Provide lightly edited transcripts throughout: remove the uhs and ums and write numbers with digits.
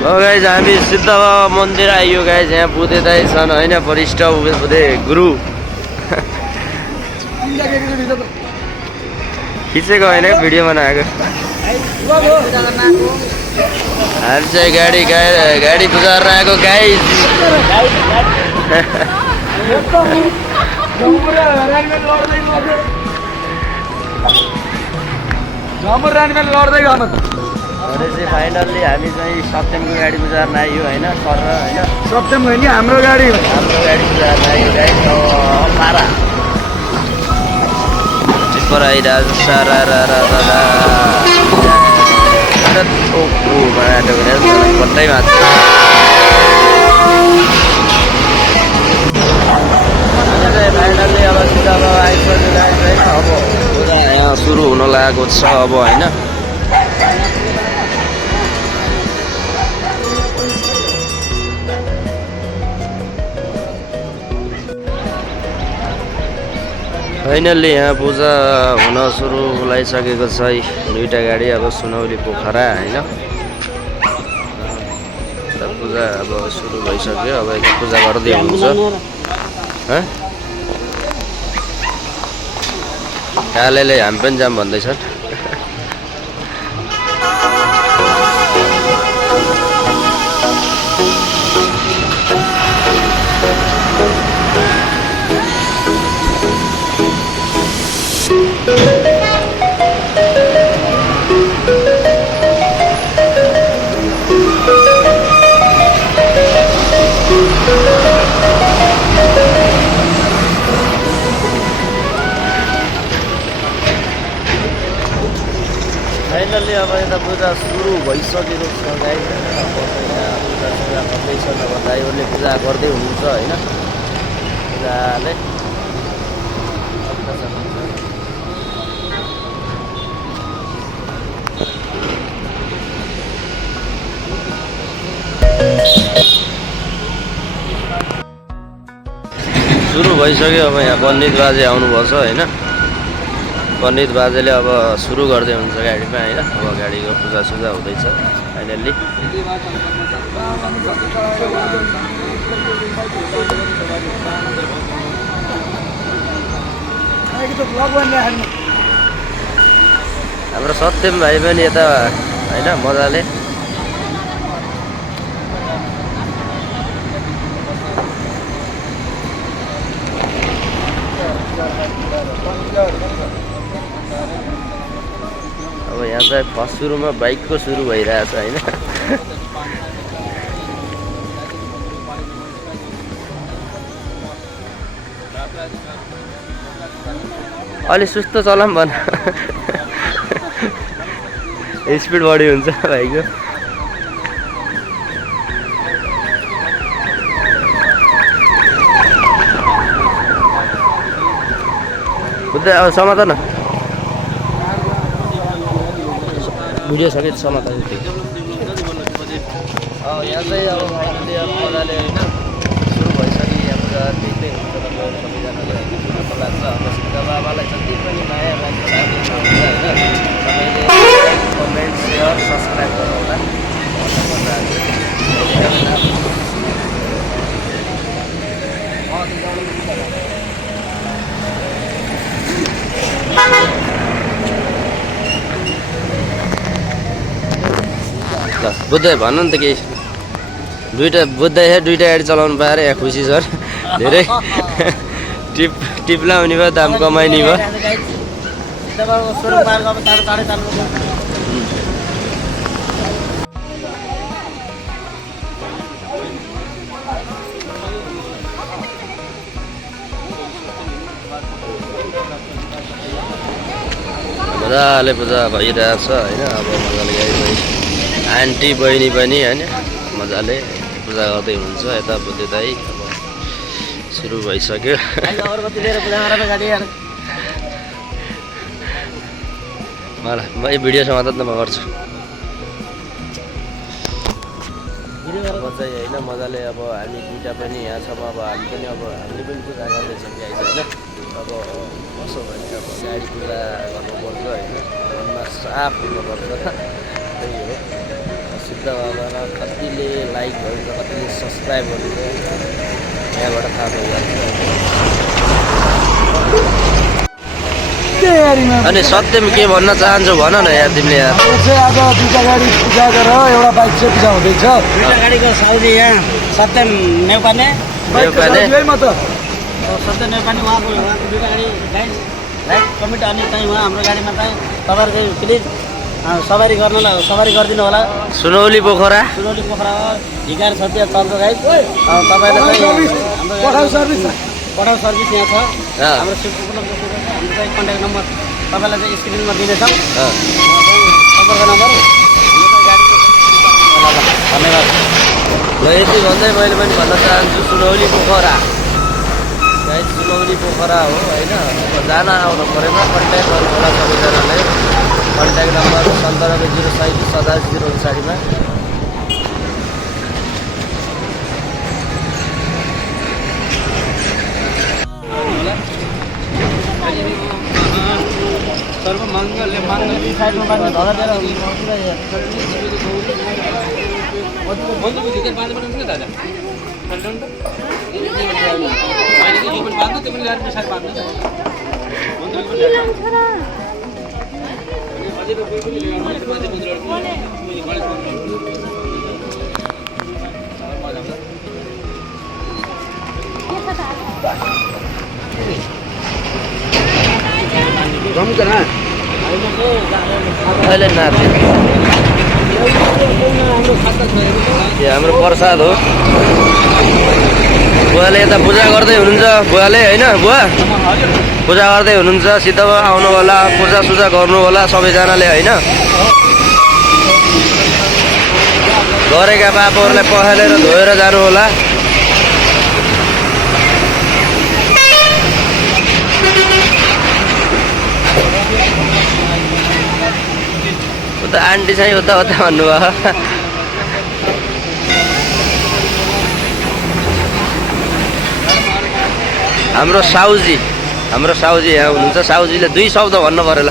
Guys हामी सिद्ध बाबा मन्दिर आइयो गाइज। यहाँ बुद्धे दाइ छन् होइन, वरिष्ठ बुद्धे गुरु। खिचेको होइन, भिडियो बनाएको। हामी चाहिँ गाडी पूजा गरेर आएको गाइज। फाइनल्ली हामी चाहिँ सप्तमको गाडी पूजा गर्न आइयो होइन, सर होइन, सप्तम होइन हाम्रो गाडी पूजा गर्न आइयो गाइज। पारा टिप्पर आइरहेको सारा कतै मात्र फाइनल्ली अब सिधा अब आइसक्यो गाइज होइन। अब पूजा यहाँ सुरु हुन लागेको छ अब होइन। फाइनल्ली यहाँ पूजा हुन सुरु लगाइसकेको छ। दुईवटा गाडी अब सुनौली पोखरा होइन। पूजा अब सुरु भइसक्यो। अब यता पूजा गर्दै हुन्छ। कालेले हामी पनि जाम भन्दैछन्। फाइनल्ली अब यता पूजा सुरु भइसकेको छ गाइस। पूजा गर्दैछ, अब दाइहरूले पूजा गर्दै हुनुहुन्छ होइन। पूजाले सुरु भइसक्यो। अब यहाँ पण्डित बाजे आउनुभएको छ होइन। पण्डित बाजेले अब सुरु गर्दै हुन्छ गाडीमा होइन। अब गाडीको पूजा सुजा हुँदैछ फाइनल्ली। हाम्रो सत्यम भाइ पनि यता होइन मजाले अब यहाँ चाहिँ फर्स्ट सुरुमा बाइकको सुरु भइरहेछ होइन। अलि सुस्त चलाऊँ भन। स्पिड बढी हुन्छ भाइको। बुद्ध अब समात न, भिडियो सकेत समात। यहाँ चाहिँ अब फाइनली अब मजाले होइन सुरु भइसक्यो। यहाँ पूजा देख्दै हुन्छ तपाईँहरू सबैजनाले राम्रो लाग्छ। अब सिद्ध बाबालाई जति पनि माया लाग्छ होइन, सबैले कमेन्ट सेयर सब्सक्राइब गर्नु होला। ल बुद्ध भन्नु नि त केही। दुईवटा बुद्ध दुईवटा गाडी चलाउनु पाएर यहाँ खुसी सर। धेरै टिप लाउने भयो, दाम कमाइने भयो। मजाले पूजा भइरहेछ होइन। अब मजाले गाडी आन्टी बहिनी पनि होइन मजाले पूजा गर्दै हुनुहुन्छ। यता बुद्धे दाइ अब सुरु भइसक्यो। मलाई म यो भिडियो समाधान त म गर्छु। म चाहिँ होइन मजाले अब हामी दुईवटा पनि यहाँ छौँ। अब हामीले पनि पूजा गर्दैछौँ गाइस होइन। अब कसो भने अब गाडी पूजा गर्नुपर्छ होइन, मनमा साफ हुनुपर्छ। त्यही हो। सिद्ध बाबालाई कतिले लाइक गर्छ कतिले सब्सक्राइब गर्छ यहाँबाट थाहा भइहाल्छ। अनि सत्यम के भन्न चाहन्छौ भन न यार तिमीले यार। आज दुईटा गाडी पूजा गर एउटा बाइक चाहिँ पूजा हुँदैछ। दुईटा गाडीको साउजी यहाँ सत्यम नेपाने म त सत्यम नेपाने उहाँको दुईटा गाडी राइट कमिटी अनि चाहिँ उहाँ हाम्रो गाडीमा चाहिँ तपाईँहरू चाहिँ प्लिज सवारी गरिदिनु होला। सुनौली पोखरा ढिकार छ त्यहाँ चल्छ गाइड। तपाईँलाई पठाउ सर्भिस यहाँ छ हाम्रो उपलब्ध हाम्रो चाहिँ कन्ट्याक्ट नम्बर तपाईँलाई चाहिँ स्क्रिनमा दिनेछौँ। सम्पर्क नम्बर धन्यवाद। ल यति भन्दै मैले पनि भन्न चाहन्छु सुनौली पोखरा हो होइन। जान आउनु परेन कन्ट्याक्ट गर्नु होला सबैजनालाई। Contact number 9707705759। अहिले नाच्यो हाम्रो प्रसाद हो। बुवाले यता पूजा गर्दै हुनुहुन्छ बुवाले होइन। बुवा पूजा गर्दै हुनुहुन्छ सिद्ध आउनु होला पूजासुजा गर्नु होला सबैजनाले होइन। गरेका पापहरूलाई पखालेर धोएर जानु होला। उता आन्टी चाहिँ उता भन्नुभयो। हाम्रो साउजी यहाँ हुनुहुन्छ। साउजीले 2 शब्द भन्नु पऱ्यो ल।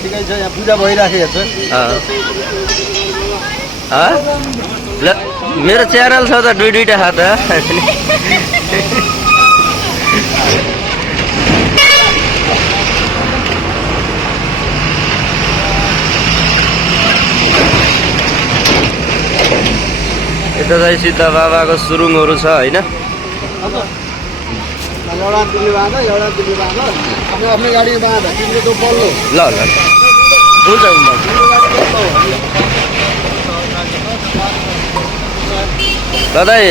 ठिकै छ यहाँ पूजा भइराखेको छ। ल मेरो च्यानल छ त दुईटा छ त। यता चाहिँ सिद्ध बाबाको सुरुङहरू छ होइन। एउटा तिमीले बाँध एउटा तिमीले बाँध आफ्नो गाडीमा बाँध तिमीले त्यो पल्लो ल हुन्छ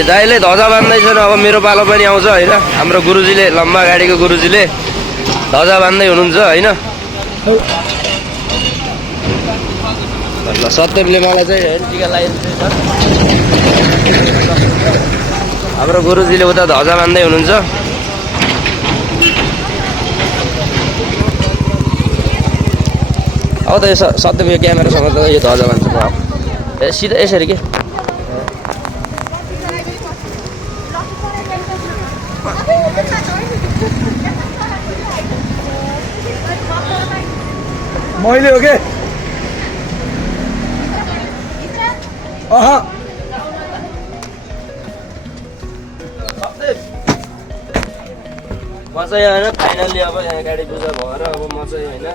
दाइले ध्वजा बान्दैछन्। अब मेरो पालो पनि आउँछ होइन। हाम्रो गुरुजीले लम्बा गाडीको गुरुजीले ध्वजा बान्दै हुनुहुन्छ होइन। ल सत्यमले मलाई चाहिँ होइन टिका लगाइदिँदैछ। हाम्रो गुरुजीले उता ध्वजा बान्दै हुनुहुन्छ। अब त यो सत्यम यो क्यामेरासँग त यो ध्वजा बान्छ म सिधा यसरी के मैले हो के म चाहिँ होइन फाइनल्ली अब यहाँ गाडी पूजा भएर अब म चाहिँ होइन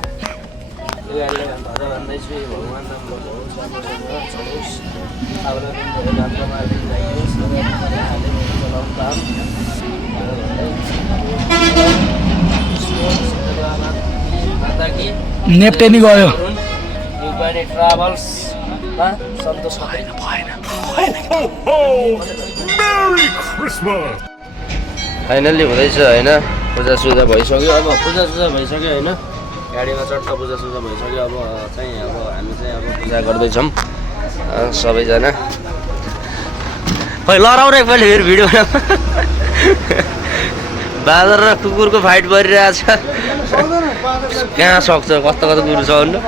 यो गाडीलाई ध्वजा बान्दैछु। भगवान् राम्रो होस् चलोस् नेप्टेनी गयो ट्राभल्समा सन्तोष भएन। फाइनल्ली हुँदैछ होइन। पूजासुजा भइसक्यो अब पूजासुजा भइसक्यो होइन। गाडीमा चट्ट पूजासुजा भइसक्यो। अब चाहिँ हामी चाहिँ अब पूजा गर्दैछौँ सबैजना। खै लडाउनु एकपल्ट फेरि भिडियो बाँदर र कुकुरको फाइट परिरहेछ। कहाँ सक्छ कस्तो कुरो छ भन्नु।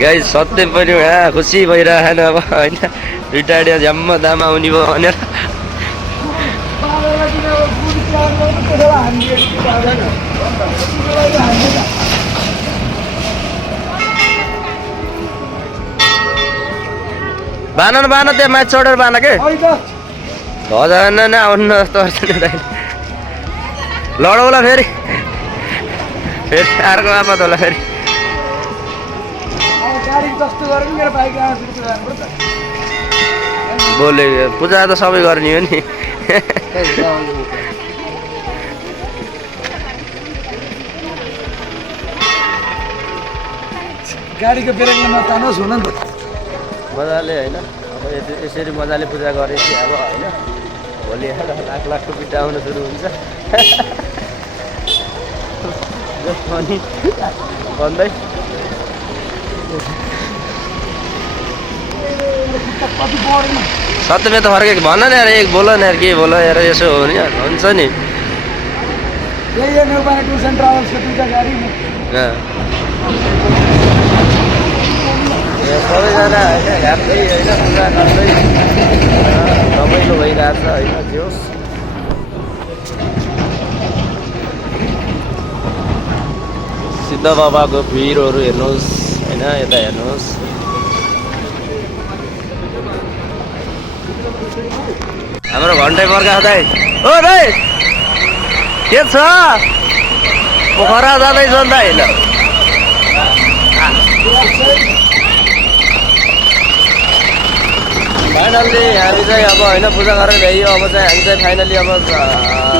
गाइस सत्यम पनि खुसी भइरहेन अब होइन। दुईटा झ्याम्म दाम आउने भयो भनेर बान न बान त्यहाँ माथि चढेर बान के खै त हजुर नै आउनु जस्तो लडौला फेरि फेरि अर्को आपत होला फेरि अब गाडी जस्तो गरेको मेरो बाइक आएर फेरि जानु पर्छ बोले पूजा त सबै गर्ने हो नि गाडीको ब्रेकले नतानोस् हुन नि त मजाले होइन अब यसरी मजाले पूजा गरेपछि अब होइन भोलि लाख लाखको बिटा आउन सुरु हुन्छ अनि भन्दै सत्यमे त फर्केको भन न यार एक बोल न यार के बोल यार यसो हो नि हुन्छ नि यही हो नेपाली टुर्स एन्ड ट्राभल्सको दुईवटा गाडी सबैजना होइन हेर्दै होइन पूजा गर्दै रमाइलो भइरहेछ होइन जे होस् सिद्ध बाबाको भिडहरू हेर्नुहोस् होइन यता हेर्नुहोस् हाम्रो घन्टै पर्खा दाइ ओ दाइ के छ पोखरा जाँदैछ नि दाइ होइन फाइनल्ली हामी चाहिँ अब होइन पूजा गरेर भ्याइयो अब चाहिँ हामी चाहिँ फाइनल्ली अब